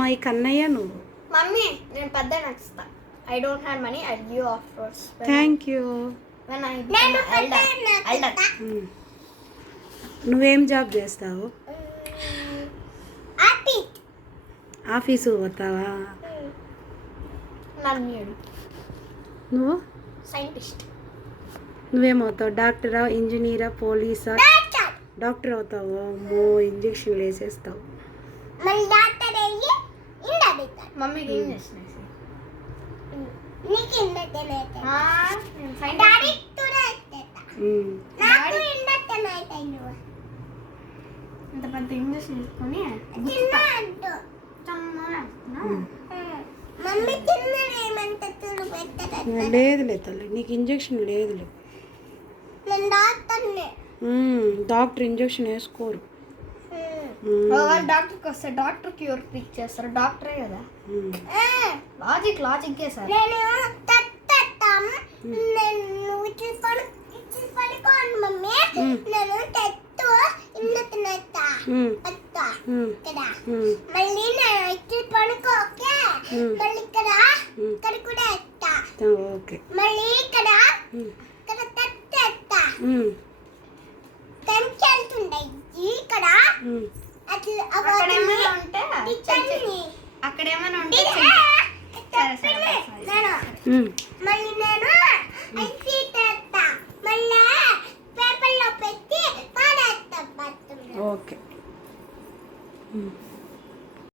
My Kannayya నువ్వు. Mummy నేను పెద్ద నచ్చుతా. I don't have money. I'll give afterwards. Thank you. When I become elder. నువ్వేం job చేస్తావు? Office పోతావా? నువ్వు సైంటిస్ట్. నువ్వేమవుతావు? డాక్టరా, ఇంజనీరా, పోలీసా? డాక్టర్ అవుతావు. అమ్మో, ఇంజక్షన్లు వేసేస్తావు. మమ్మీకి ఏం చేస్తున్నాయి? ఇంత పెద్ద ఇంజక్షన్ తీసుకొని లేదులే తల్లి, నీకు ఇంజక్షన్ లేదులే. డాక్టర్ ఇంజక్షన్ వేసుకోరు. డాక్టర్కి వస్తే డాక్టర్ క్యూర్ పిక్ చేస్తారు. డాక్టరే కదా. Logic sir. ఓకే. మళ్ళీ ఇక్కడ ఇక్కడ అక్కడ ఏమైనా ఉంటే మళ్ళీ